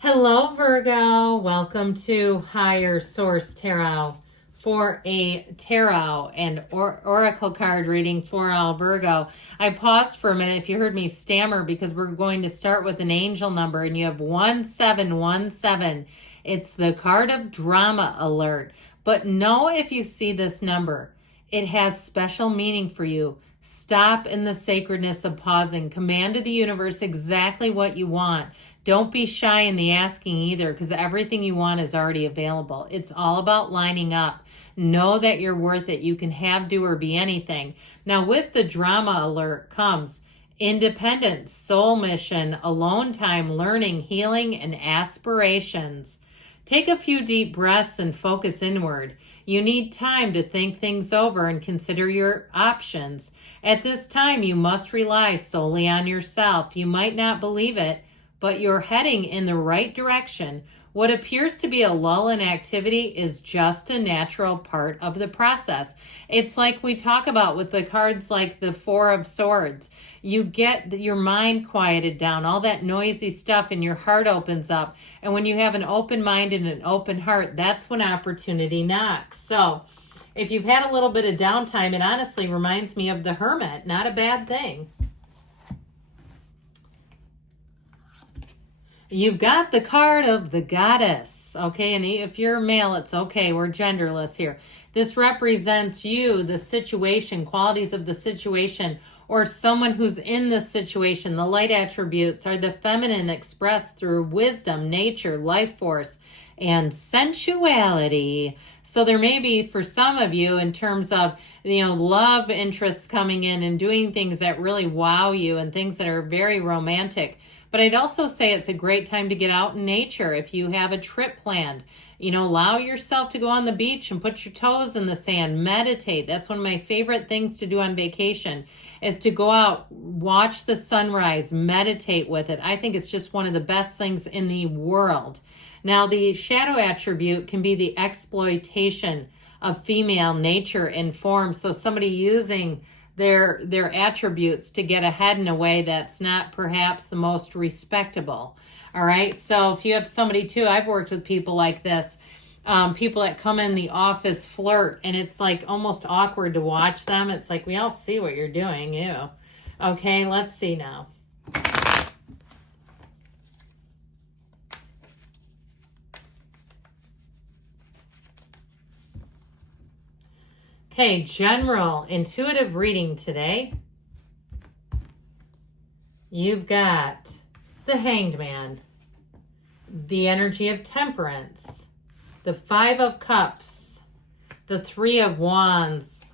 Hello, Virgo. Welcome to Higher Source Tarot for a tarot and oracle card reading for all Virgo. I paused for a minute if you heard me stammer because we're going to start with an angel number and you have 1717. It's the card of drama alert. But know if you see this number, it has special meaning for you. Stop in the sacredness of pausing. Command to the universe exactly what you want. Don't be shy in the asking either, because everything you want is already available. It's all about lining up. Know that you're worth it. You can have, do, or be anything. Now, with the drama alert comes independence, soul mission, alone time, learning, healing, and aspirations. Take a few deep breaths and focus inward. You need time to think things over and consider your options. At this time, you must rely solely on yourself. You might not believe it, but you're heading in the right direction. What appears to be a lull in activity is just a natural part of the process. It's like we talk about with the cards like the Four of Swords. You get your mind quieted down, all that noisy stuff, and your heart opens up. And when you have an open mind and an open heart, that's when opportunity knocks. So if you've had a little bit of downtime, it honestly reminds me of the Hermit. Not a bad thing. You've got the card of the Goddess, okay? And if you're male, it's okay. We're genderless here. This represents you, the situation, qualities of the situation, or someone who's in this situation. The light attributes are the feminine expressed through wisdom, nature, life force, and sensuality. So there may be, for some of you, in terms of, love interests coming in and doing things that really wow you and things that are very romantic. But I'd also say it's a great time to get out in nature. If you have a trip planned, allow yourself to go on the beach and put your toes in the sand, meditate. That's one of my favorite things to do on vacation is to go out, watch the sunrise, meditate with it. I think it's just one of the best things in the world. Now, the shadow attribute can be the exploitation of female nature and form. So somebody using their attributes to get ahead in a way that's not perhaps the most respectable. All right. So if you have somebody too, I've worked with people like this, people that come in the office flirt, and it's like almost awkward to watch them. It's like, we all see what you're doing. Ew. Okay. Let's see now. Okay, general intuitive reading today. You've got the Hanged Man, the energy of temperance, the Five of Cups, the Three of Wands,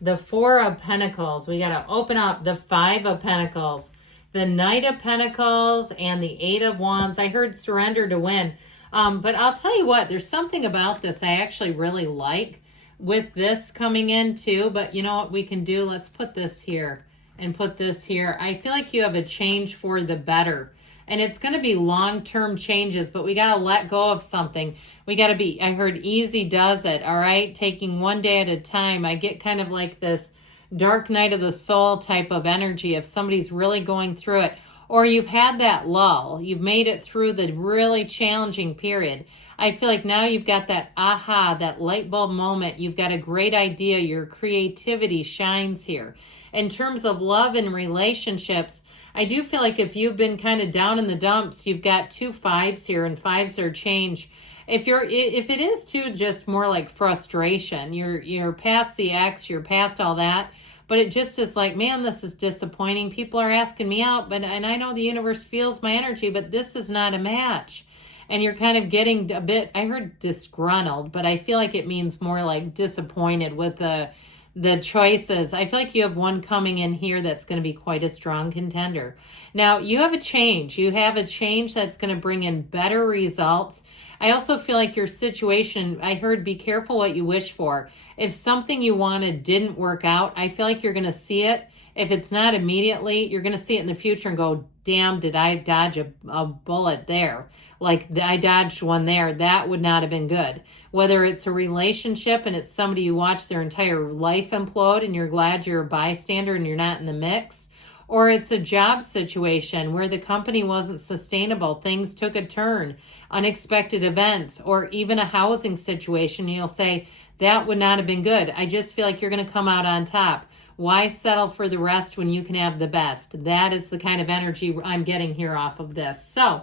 the Four of Pentacles. We got to open up the Five of Pentacles, the Knight of Pentacles, and the Eight of Wands. I heard surrender to win. But I'll tell you what, there's something about this I actually really like with this coming in too. But you know what we can do? Let's put this here and put this here. I feel like you have a change for the better. And it's going to be long-term changes, but we got to let go of something. We got to be, I heard easy does it, all right? Taking one day at a time. I get kind of like this dark night of the soul type of energy if somebody's really going through it. Or you've had that lull. You've made it through the really challenging period. I feel like now you've got that aha, that light bulb moment. You've got a great idea. Your creativity shines here. In terms of love and relationships, I do feel like if you've been kind of down in the dumps, you've got two fives here, and fives are change. If it is too just more like frustration, you're past the ex, you're past all that. But it just is like, man, this is disappointing. People are asking me out, and I know the universe feels my energy, but this is not a match. And you're kind of getting a bit, I heard disgruntled, but I feel like it means more like disappointed with the choices. I feel like you have one coming in here that's going to be quite a strong contender. Now, you have a change. You have a change that's going to bring in better results. I also feel like your situation, I heard be careful what you wish for. If something you wanted didn't work out, I feel like you're going to see it. If it's not immediately, you're going to see it in the future and go, damn, did I dodge a bullet there? Like I dodged one there. That would not have been good. Whether it's a relationship and it's somebody you watch their entire life implode and you're glad you're a bystander and you're not in the mix, Or it's a job situation where the company wasn't sustainable. Things took a turn, unexpected events, or even a housing situation. You'll say, that would not have been good. I just feel like you're going to come out on top. Why settle for the rest when you can have the best? That is the kind of energy I'm getting here off of this. So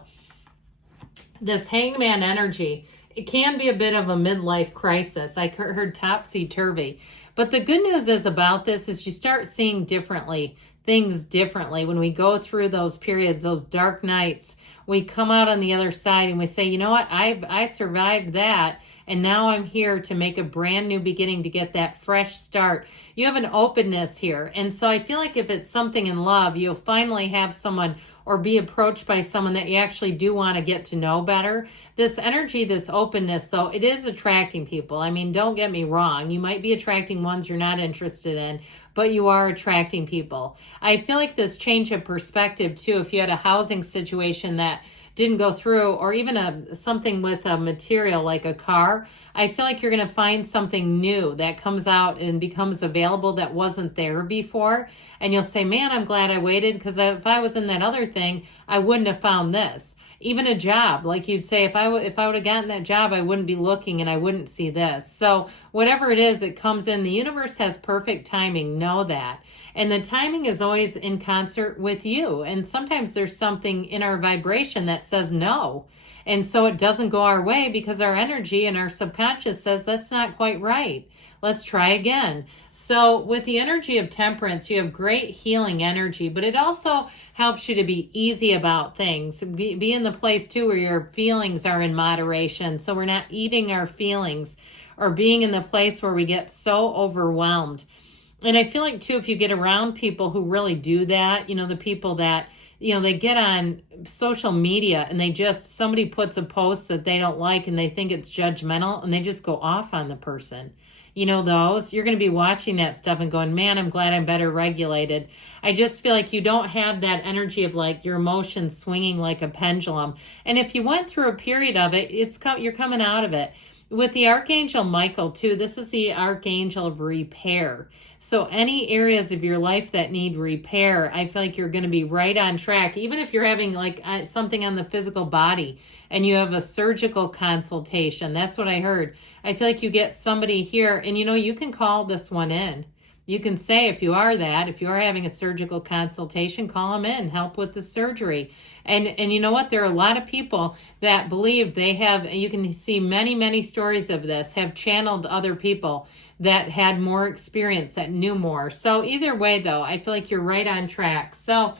this hangman energy, it can be a bit of a midlife crisis. I heard topsy-turvy. But the good news is about this is you start seeing things differently. When we go through those periods, those dark nights, we come out on the other side and we say, you know what, I survived that. And now I'm here to make a brand new beginning, to get that fresh start. You have an openness here. And so I feel like if it's something in love, you'll finally have someone or be approached by someone that you actually do want to get to know better. This energy, this openness, though, it is attracting people. I mean, don't get me wrong. You might be attracting ones you're not interested in, but you are attracting people. I feel like this change of perspective, too, if you had a housing situation that didn't go through, or even something with a material like a car, I feel like you're going to find something new that comes out and becomes available that wasn't there before. And you'll say, man, I'm glad I waited, because if I was in that other thing, I wouldn't have found this. Even a job, like you'd say, if I would have gotten that job, I wouldn't be looking and I wouldn't see this. So whatever it is, it comes in. The universe has perfect timing. Know that. And the timing is always in concert with you. And sometimes there's something in our vibration that says no. And so it doesn't go our way because our energy and our subconscious says that's not quite right. Let's try again. So with the energy of temperance, you have great healing energy, but it also helps you to be easy about things. Be in the place too where your feelings are in moderation. So we're not eating our feelings, or being in the place where we get so overwhelmed. And I feel like too, if you get around people who really do that, the people that, they get on social media and somebody puts a post that they don't like and they think it's judgmental and they just go off on the person. Those, you're going to be watching that stuff and going, man, I'm glad I'm better regulated. I just feel like you don't have that energy of like your emotions swinging like a pendulum. And if you went through a period of it, you're coming out of it. With the Archangel Michael too, this is the Archangel of repair. So any areas of your life that need repair, I feel like you're going to be right on track. Even if you're having like something on the physical body and you have a surgical consultation, that's what I heard. I feel like you get somebody here and you can call this one in. You can say if you are having a surgical consultation, call them in, help with the surgery. And you know what? There are a lot of people that believe they have, you can see many, many stories of this, have channeled other people that had more experience, that knew more. So either way, though, I feel like you're right on track. So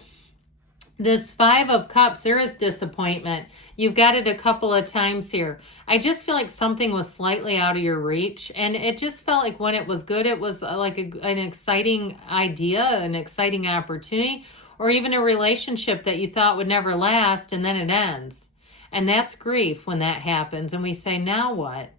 this 5 of Cups, there is disappointment. You've got it a couple of times here. I just feel like something was slightly out of your reach. And it just felt like when it was good, it was like an exciting idea, an exciting opportunity, or even a relationship that you thought would never last, and then it ends. And that's grief when that happens. And we say, now what?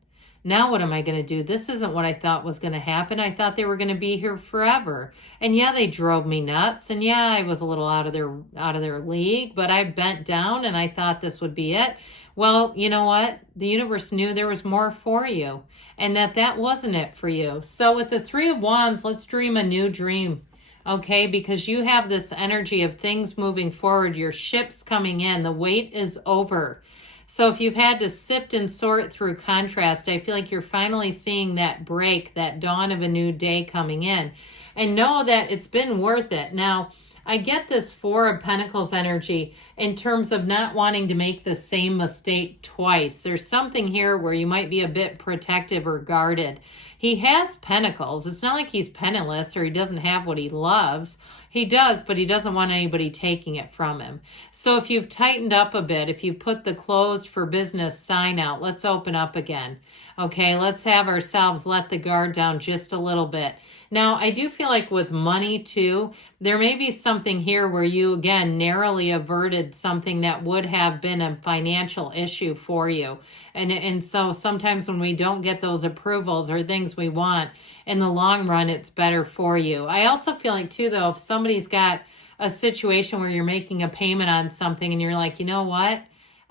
Now what am I going to do? This isn't what I thought was going to happen. I thought they were going to be here forever. And yeah, they drove me nuts. And yeah, I was a little out of their league, but I bent down and I thought this would be it. Well, you know what? The universe knew there was more for you and that wasn't it for you. So with the 3 of Wands, let's dream a new dream. Okay, because you have this energy of things moving forward. Your ship's coming in. The wait is over. So if you've had to sift and sort through contrast, I feel like you're finally seeing that break, that dawn of a new day coming in. And know that it's been worth it. Now, I get this 4 of Pentacles energy in terms of not wanting to make the same mistake twice. There's something here where you might be a bit protective or guarded. He has pentacles. It's not like he's penniless or he doesn't have what he loves. He does, but he doesn't want anybody taking it from him. So if you've tightened up a bit, if you put the closed for business sign out, let's open up again. Okay, let's have ourselves let the guard down just a little bit. Now, I do feel like with money too, there may be something here where you, again, narrowly averted something that would have been a financial issue for you. And so sometimes when we don't get those approvals or things we want, in the long run, it's better for you. I also feel like too, though, if somebody's got a situation where you're making a payment on something and you're like, you know what?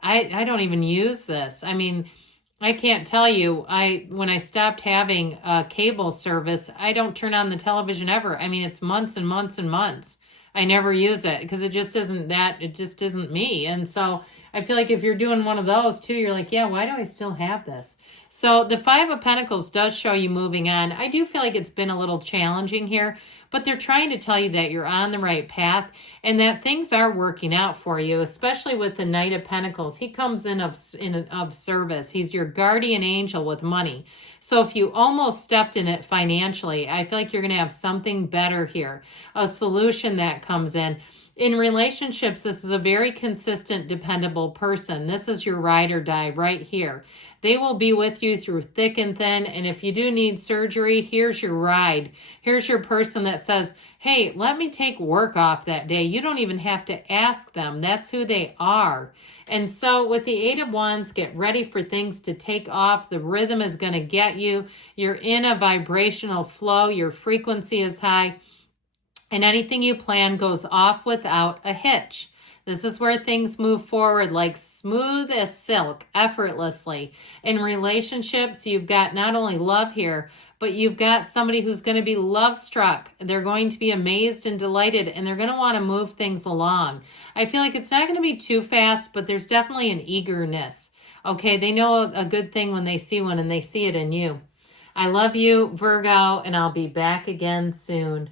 I don't even use this. I mean, I can't tell you, when I stopped having cable service, I don't turn on the television ever. I mean, it's months and months and months. I never use it because it just isn't me. And so I feel like if you're doing one of those too, you're like, yeah, why do I still have this? So the Five of Pentacles does show you moving on. I do feel like it's been a little challenging here, but they're trying to tell you that you're on the right path and that things are working out for you, especially with the Knight of Pentacles. He comes in of service. He's your guardian angel with money. So if you almost stepped in it financially, I feel like you're going to have something better here, a solution that comes in. In relationships, this is a very consistent, dependable person. This is your ride or die right here. They will be with you through thick and thin. And if you do need surgery, here's your ride. Here's your person that says, hey, let me take work off that day. You don't even have to ask them. That's who they are. And so with the Eight of Wands, get ready for things to take off. The rhythm is going to get you. You're in a vibrational flow. Your frequency is high. And anything you plan goes off without a hitch. This is where things move forward like smooth as silk, effortlessly. In relationships, you've got not only love here, but you've got somebody who's going to be love struck. They're going to be amazed and delighted, and they're going to want to move things along. I feel like it's not going to be too fast, but there's definitely an eagerness. Okay, they know a good thing when they see one, and they see it in you. I love you, Virgo, and I'll be back again soon.